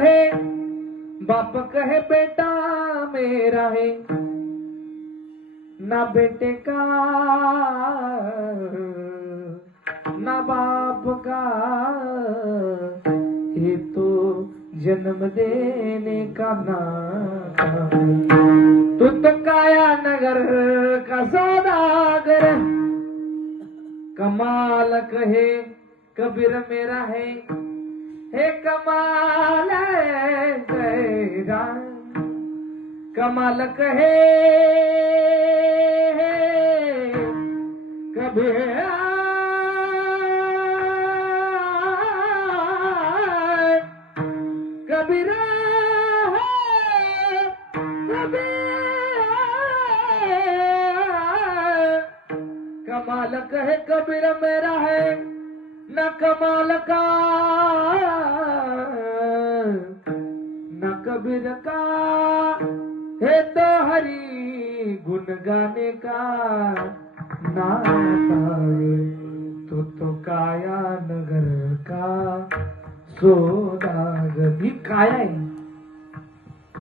कहे बाप कहे बेटा मेरा है, ना बेटे का ना बाप का, ये तो जन्म देने का नाता। तू तो काया नगर का सौदागर, कमाल कहे कबीर मेरा है, हे कमाल है तेरा। कमाल कहे कबीर कबीर कमाल कहे कबीर मेरा है, न कमाल का न कबीर का, है तो हरि गुण गाने का नाता। तो काया नगर का सौदागर, ही काया है।